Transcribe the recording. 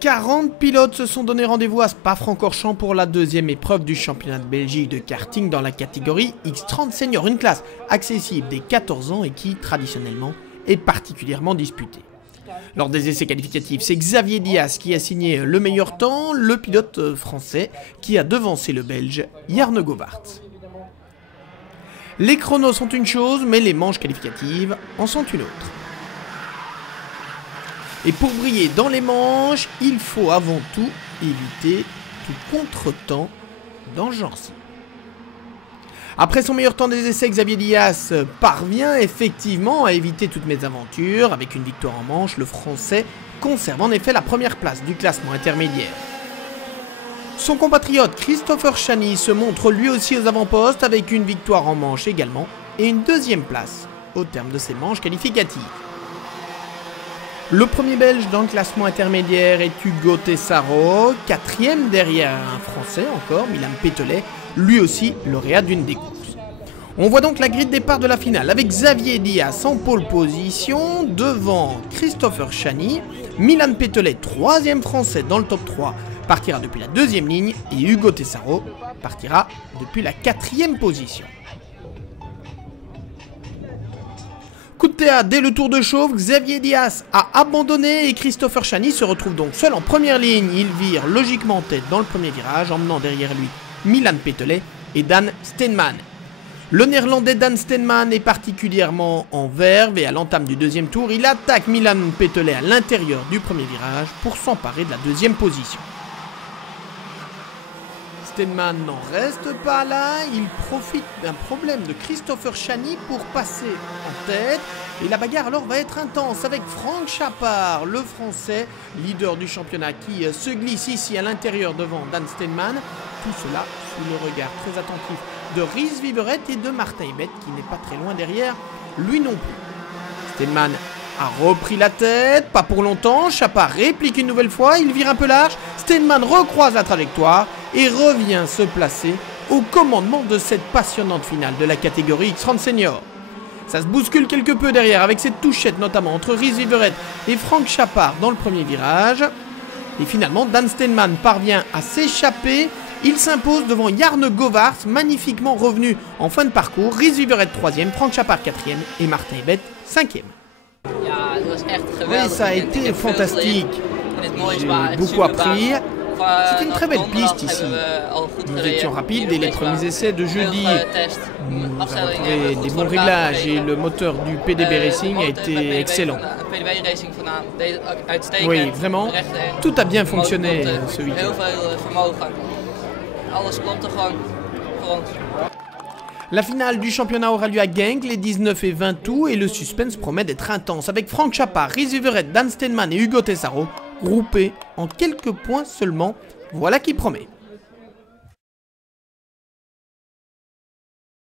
40 pilotes se sont donné rendez-vous à Spa-Francorchamps pour la deuxième épreuve du championnat de Belgique de karting dans la catégorie X30 Senior, une classe accessible des 14 ans et qui, traditionnellement, est particulièrement disputée. Lors des essais qualificatifs, c'est Xavier Diaz qui a signé le meilleur temps, le pilote français qui a devancé le Belge Jarno Govaerts. Les chronos sont une chose, mais les manches qualificatives en sont une autre. Et pour briller dans les manches, il faut avant tout éviter tout contretemps dans ce genre-ci. Après son meilleur temps des essais, Xavier Diaz parvient effectivement à éviter toutes mes aventures. Avec une victoire en manche, le Français conserve en effet la première place du classement intermédiaire. Son compatriote Christopher Chani se montre lui aussi aux avant-postes avec une victoire en manche également et une deuxième place au terme de ses manches qualificatives. Le premier Belge dans le classement intermédiaire est Hugo Tessaro, quatrième derrière un Français encore, Milan Pételet, lui aussi lauréat d'une des courses. On voit donc la grille de départ de la finale avec Xavier Diaz en pole position devant Christopher Chani, Milan Pételet, troisième Français dans le top 3, partira depuis la deuxième ligne et Hugo Tessaro partira depuis la quatrième position. Coup de théâtre dès le tour de chauffe, Xavier Diaz a abandonné et Christopher Chani se retrouve donc seul en première ligne. Il vire logiquement en tête dans le premier virage, emmenant derrière lui Milan Pételet et Dan Steenman. Le néerlandais Dan Steenman est particulièrement en verve et à l'entame du deuxième tour, il attaque Milan Pételet à l'intérieur du premier virage pour s'emparer de la deuxième position. Steenman n'en reste pas là, il profite d'un problème de Christopher Chani pour passer en tête. Et la bagarre alors va être intense avec Franck Chappard, le Français, leader du championnat, qui se glisse ici à l'intérieur devant Dan Steenman. Tout cela sous le regard très attentif de Rhys Wiveret et de Martin Ibbett, qui n'est pas très loin derrière, lui non plus. Steenman a repris la tête, pas pour longtemps, Chappard réplique une nouvelle fois, il vire un peu large, Steenman recroise la trajectoire et revient se placer au commandement de cette passionnante finale de la catégorie X30 Senior. Ça se bouscule quelque peu derrière avec cette touchette notamment entre Rhys Wiveret et Franck Chappard dans le premier virage. Et finalement, Dan Steenman parvient à s'échapper. Il s'impose devant Jarno Govaerts, magnifiquement revenu en fin de parcours. Rhys Wiveret 3e, Franck Chappard 4e et Martin Ibbett 5e. Oui, ça a été fantastique. J'ai beaucoup appris. C'est une très belle piste ici. Nous étions rapides dès les premiers essais de jeudi. Nous avons trouvé des bons réglages et le moteur du PDB Racing a été excellent. Oui, vraiment, tout a bien fonctionné ce week-end. La finale du championnat aura lieu à Genk les 19 et 20 août et le suspense promet d'être intense avec Franck Chappard, Rhys Wiveret, Dan Steenman et Hugo Tessaro groupés en quelques points seulement. Voilà qui promet.